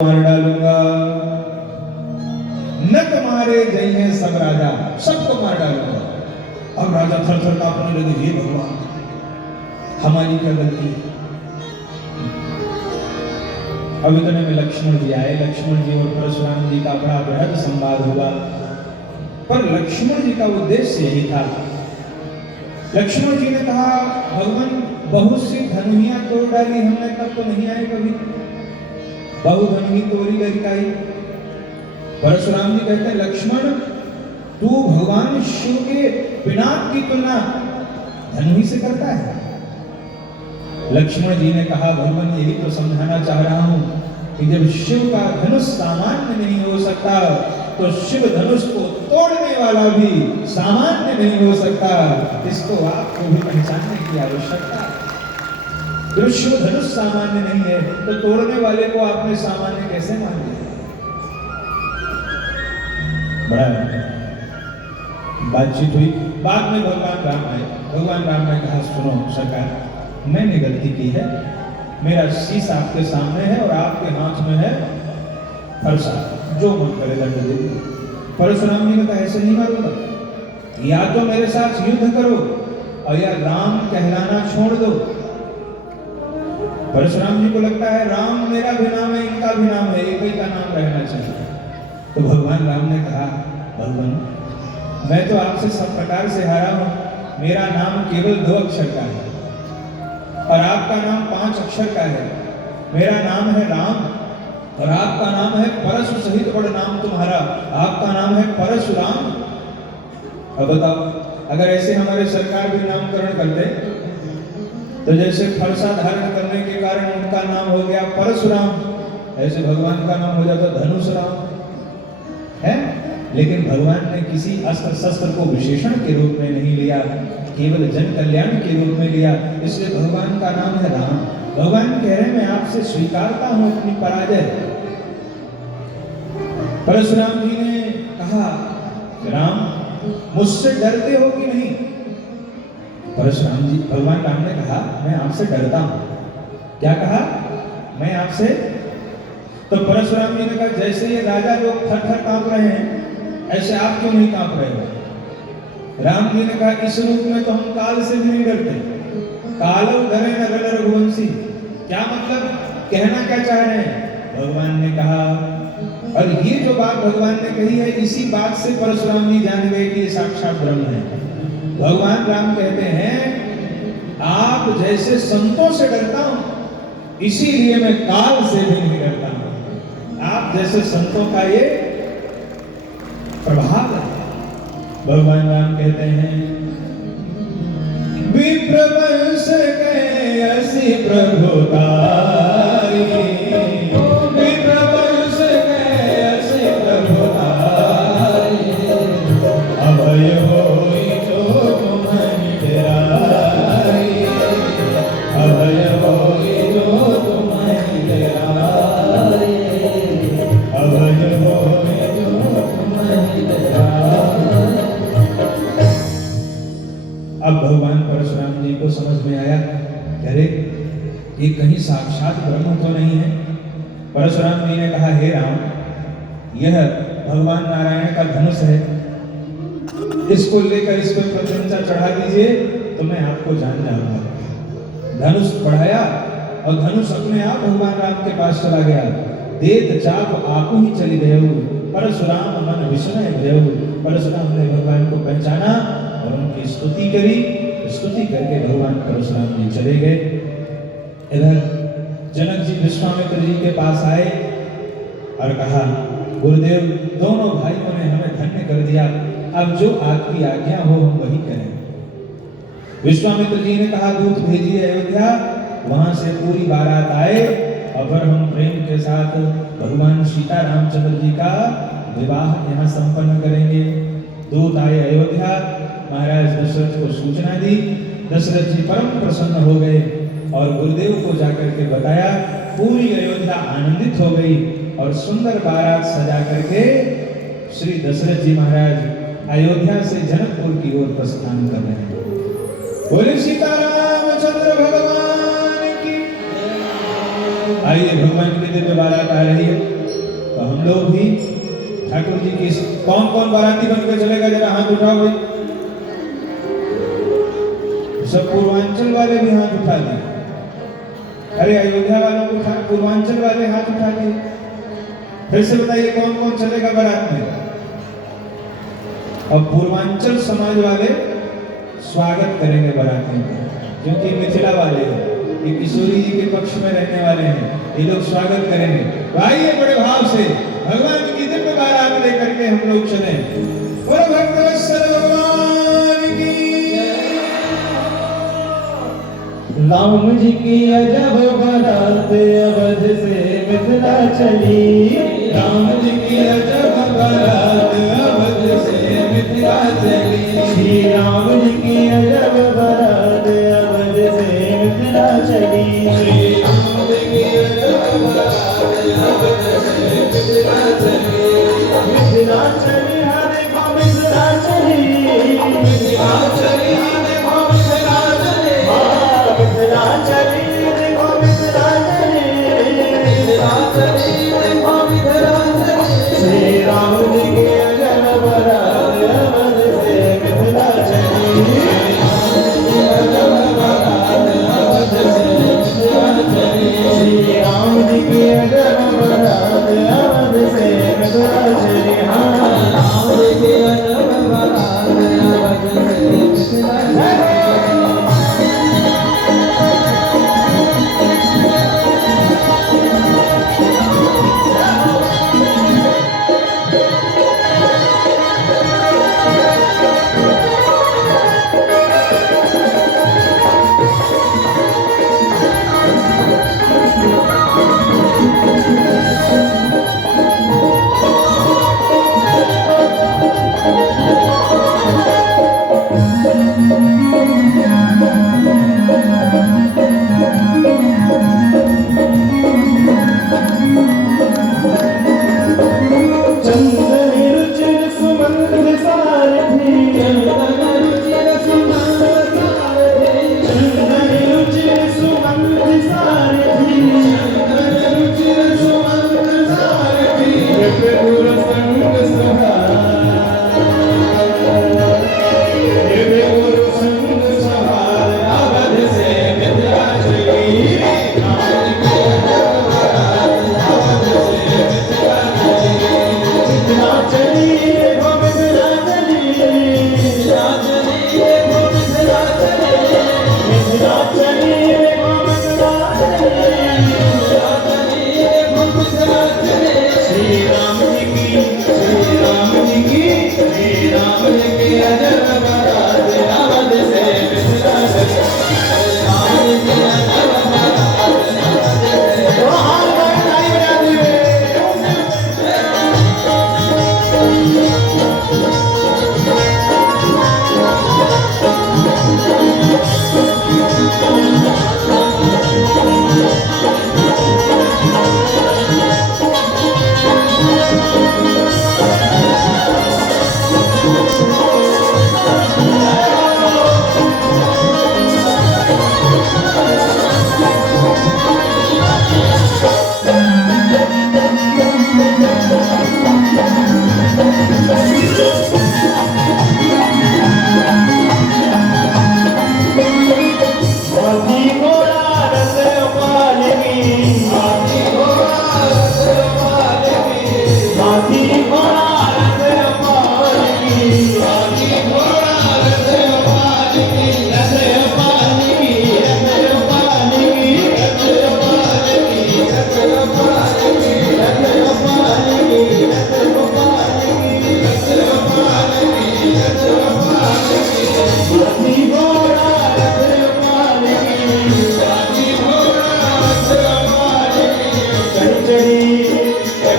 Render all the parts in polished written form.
मार डालूंगा, न तुम्हारे जय सब राजा, सबको मार डालूंगा। अब राजा थर थर कांपने लगे, हे भगवान हमारी क्या गलती। अब इतने में लक्ष्मण जी आए। लक्ष्मण जी और परशुराम जी का बड़ा बृहद संवाद हुआ, पर लक्ष्मण जी का उद्देश्य यही था। लक्ष्मण जी ने कहा, भगवान बहुत सी धनुहियां तोड़ डाली हमने, तब तो नहीं आए कभी, बहु धनुही तोड़ी लड़काई। परशुराम जी कहते हैं, लक्ष्मण तू भगवान शिव के पिनाक की तुलना धनुही से करता है। लक्ष्मण जी ने कहा, भगवान यही तो समझाना चाह रहा हूं कि जब शिव का धनुष सामान्य नहीं हो सकता, तो शिव धनुष को तोड़ने वाला भी सामान्य नहीं हो सकता। इसको आपको भी पहचानने की आवश्यकता है। जब शिव धनुष सामान्य नहीं है, तो तोड़ने वाले को आपने सामान्य कैसे मान लिया। बड़ा बातचीत हुई। बाद में भगवान राम आए। भगवान राम ने कहा, सुनो सरकार, मैंने गलती की है, मेरा शीश आपके सामने है और आपके हाथ में है फरसा, जो मन करे दंड दे दो। परशुराम जी ने कहा, ऐसे नहीं मारूंगा, या तो मेरे साथ युद्ध करो और या राम कहलाना छोड़ दो। परशुराम जी को लगता है राम मेरा भी नाम है, इनका भी नाम है, एक ही का नाम रहना चाहिए। तो भगवान राम ने कहा, भगवान मैं तो आपसे सब प्रकार से हारा हूं, मेरा नाम केवल 2 अक्षर का है और आपका नाम 5 अक्षर का है। मेरा नाम है राम और आपका नाम है परशु सहित बड़ नाम तुम्हारा, आपका नाम है परशुराम। अब बताओ, अगर ऐसे हमारे सरकार भी नामकरण करते, तो जैसे फरसा धारण करने के कारण उनका नाम हो गया परशुराम, ऐसे भगवान का नाम हो जाता धनुषराम है। लेकिन भगवान ने किसी अस्त्र शस्त्र को विशेषण के रूप में नहीं लिया, केवल जन कल्याण के रूप में लिया, इसलिए भगवान का नाम है राम। भगवान कह रहे हैं, मैं आपसे स्वीकारता हूं अपनी पराजय। परशुराम जी ने कहा, राम मुझसे डरते हो कि नहीं। परशुराम जी, भगवान राम ने कहा, मैं आपसे डरता हूं। क्या कहा, मैं आपसे। तो परशुराम जी ने कहा, जैसे ये राजा लोग थर थर कांप रहे हैं, ऐसे आप क्यों नहीं कांप रहे हो। राम जी ने कहा, इस रूप में तो हम काल से भी नहीं डरते, कालो डरे न डरे रघुवंशी। क्या मतलब, कहना क्या चाह रहे हैं। भगवान ने कहा, और ये जो बात भगवान ने कही है, इसी बात से परशुराम जी जान गए कि ये साक्षात ब्रह्म है। भगवान राम कहते हैं, आप जैसे संतों से डरता हूं, इसीलिए मैं काल से भी नहीं डरता हूं। आप जैसे संतों का ये प्रभाव है। भगवान राम कहते हैं, विप्रवंश के असी प्रभुताई, विप्रवंश के असी प्रभुताई, अभय होई जो तुम्हारी तेराई, अभय होई जो तुम्हारी तेराई, अभय होई जो तुम्हारी तेराई। अब भगवान परशुराम जी को समझ में आया, अरे ये कहीं साक्षात ब्रह्म तो नहीं है। परशुराम जी ने कहा, हे राम, यह भगवान नारायण का धनुष है, इसको लेकर इस पर प्रशंसा चढ़ा दीजिए तो मैं आपको जान जाऊंगा। धनुष बढ़ाया और धनुष अपने आप भगवान राम के पास चला गया। देत चाप आपू ही चली गए, परशुराम मन विस्मय भयउ। परशुराम ने भगवान को पहचाना और उनकी स्तुति करी। स्तुति करके भगवान परशुराम जी चले गए। इधर जनक जी विश्वामित्र जी के पास आए और कहा, गुरुदेव, दोनों भाइयों ने हमें धन्य कर दिया, अब जो आपकी आज्ञा हो हम वही करें। विश्वामित्र जी ने कहा, दूत भेजिए अयोध्या, वहां से पूरी बारात आए और फिर हम प्रेम के साथ भगवान सीता रामचंद्र जी का विवाह यहाँ संपन्न करेंगे। दूत आए अयोध्या, महाराज दशरथ को सूचना दी। दशरथ जी परम प्रसन्न हो गए और गुरुदेव को जाकर के बताया। पूरी अयोध्या आनंदित हो गई और सुंदर बारात सजा करके श्री दशरथ जी महाराज अयोध्या से जनकपुर की ओर प्रस्थान कर रहे हैं। बोले सीतारामचंद्र भगवान की। आइए भगवान की दिव्य बारात आ रही है, तो हम लोग भी ठाकुर जी की कौन कौन बाराती बन के चलेगा, जरा हाथ उठाओ भाई। सब पूर्वांचल वाले भी हाथ उठा दिए। अरे अयोध्या वालों को पूर्वांचल वाले हाथ उठा दिए। फिर से बताइए कौन कौन चलेगा बारात में। अब पूर्वांचल समाज वाले स्वागत करेंगे बारातियों का, क्योंकि मिथिला वाले हैं, ये किशोरी जी के पक्ष में रहने वाले हैं, ये लोग स्वागत करेंगे। तो आइए बड़े भाव से भगवान की दिव्य बारात लेकर के हम लोग चले। बोलो भक्तवत्सल भगवान की। राम जी की अजब बारात अवध से मिथिला चली। राम जी की अजब बारात अवध से मिथिला चली। श्री राम जी की अजब बारात अवध से मिथिला चली। श्री राम जी की अजब बारात अवध से मिथिला चली। मिथिला चली हरे को मिथिला चली। मिथिला चली देखो मिथिला चली। मिथिला चली देखो मिथिला चली। मिथिला चली देखो मिथिला चली। श्री राम जी की अजब बारात अवध से मिथिला चली। श्री राम जी की अजब बारात अवध से मिथिला चली। हाँ राम जी की अजब बारात अवध से मिथिला चली।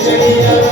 चढ़ी